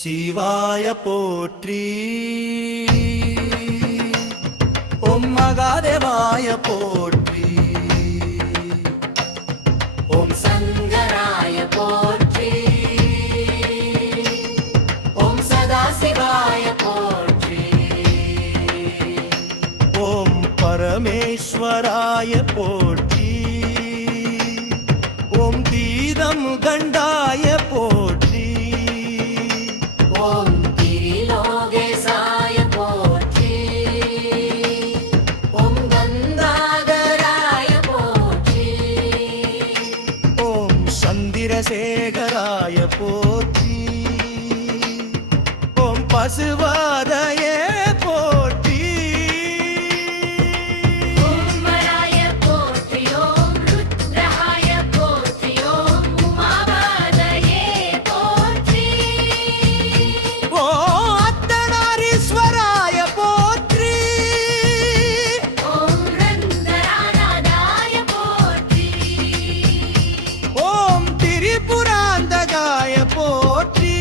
சிவாய போற்றி. ஓம் மகாதேவாய போற்றி. ஓம் சங்கராய போற்றி. ஓம் சதாசிவாய போற்றி. ஓம் பரமேஸ்வராய போற்றி. ஓம் தீதம் கண்டாய போற்றி. ஓம் திரிலோகேசாய போற்றி. ஓம் கந்தாதராய போற்றி. ஓம் சந்திரசேகராய போற்றி. ஓம் பசுவாதயே போற்றி. ஓம் வராய போற்றி. ஓம் ருத்ராய போற்றி. ஓம் உமாபதயே போற்றி. ஓ அர்த்தநாரீஸ்வராய போற்றி. ஓம் ரந்தராநாதாய போற்றி. ஓம் திரிபுராந்தகாய போற்றி.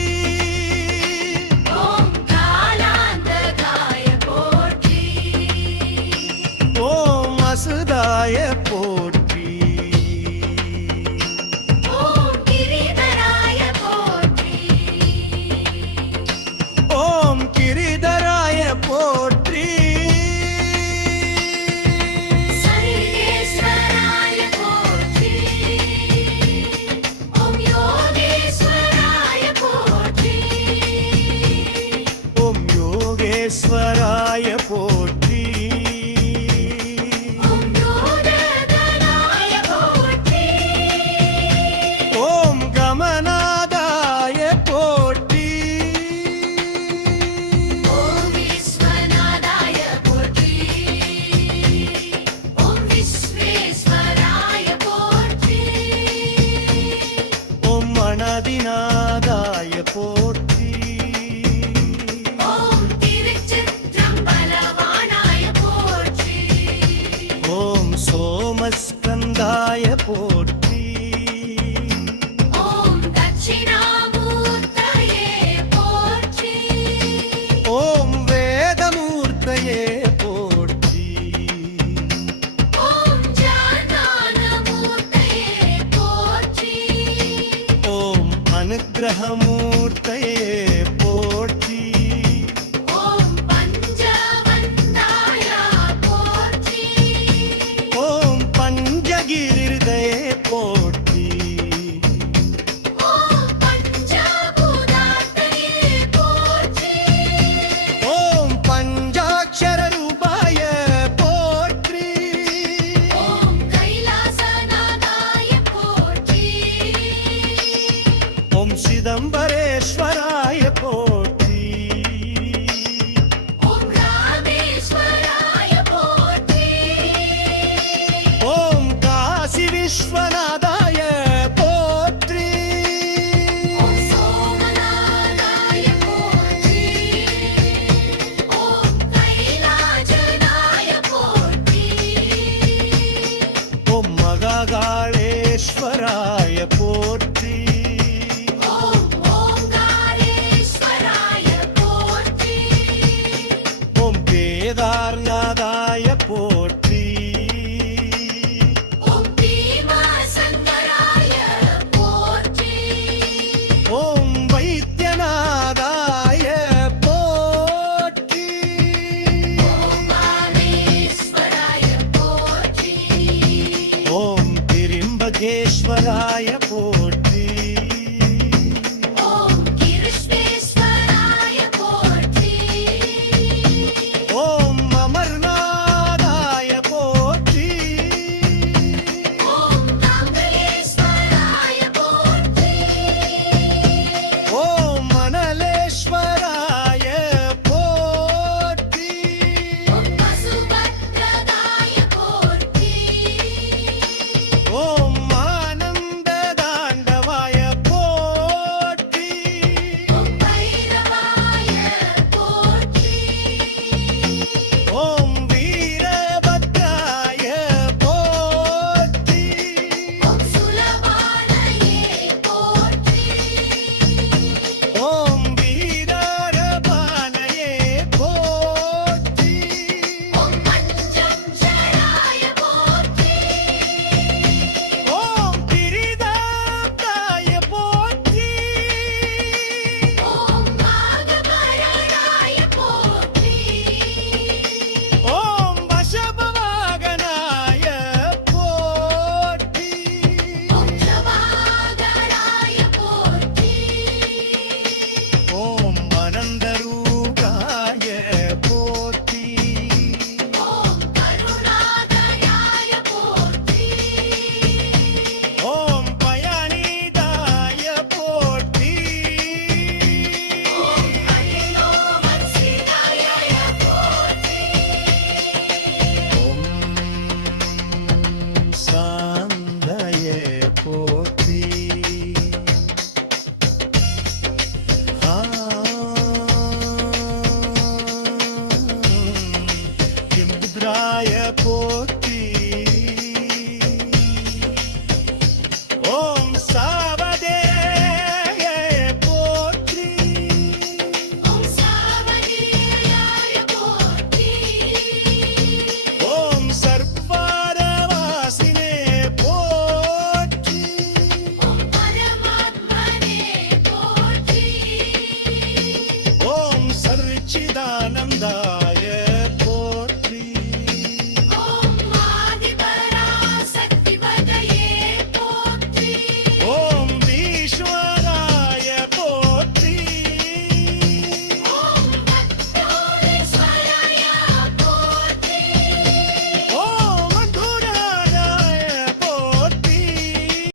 ஓம் காலாந்தகாய போற்றி. ஓம் அசுதாய போற்றி. ஓம் கிரிதராய போற்றி. ஓம் கிரிதராய போற்றி. சர்வேஸ்வராய போற்றி. ஓம் யோகேஸ்வராய போற்றி. ஓம் யோகேஸ்வராய போற்றி. ஓம் யோகதனாய போற்றி. ஓம் கமநாதாய போற்றி. ஓம் விஸ்வநாதாய போற்றி. ஓம் விஸ்வேஸ்வராய போற்றி. ஓம் மணதிநாதாய போற்றி. ஓம் திருச்சிற்றம்பலவானாய போற்றி. ஓம் சோமஸ்கந்தாய போற்றி. ஓம் தட்சிணாமூர்த்தயே போற்றி. ஓம் வேதமூர்த்தயே போற்றி. ஓம் ஜானமூர்த்தயே போற்றி. ஓம் அனுக்கிரகமூர்த்தயே போற்றி. ஓம் பஞ்சவந்தாய போற்றி. ஓம் பஞ்சகிரிதயே போற்றி. ஓம் பஞ்சபூதாத்தயே போற்றி. ஓம் பஞ்சாட்சர ரூபாய போற்றி. ஓம் கைலாசநாதாய போற்றி. ஓம் சிதம்பரேஸ்வராய போற்றி. ஓம் ராமேஸ்வராய போற்றி. ஓம் காசி விஸ்வநாதாய போற்றி. ஓம் சோமநாதாய போற்றி. ஓம் கைலாசநாய போற்றி. ஓம் மகாகாளேஸ்வராய போற்றி. ஓம் ஓங்காரேஸ்வராய போற்றி. ஓம் கேதார்நாதாய போற்றி. ஓம் பீமசங்கராய போற்றி. ஓம் வைத்தியநாதாய போற்றி. ஓம் பாலேஸ்வராய போற்றி. ஓம் திரிம்பகேஸ்வராய போற்றி.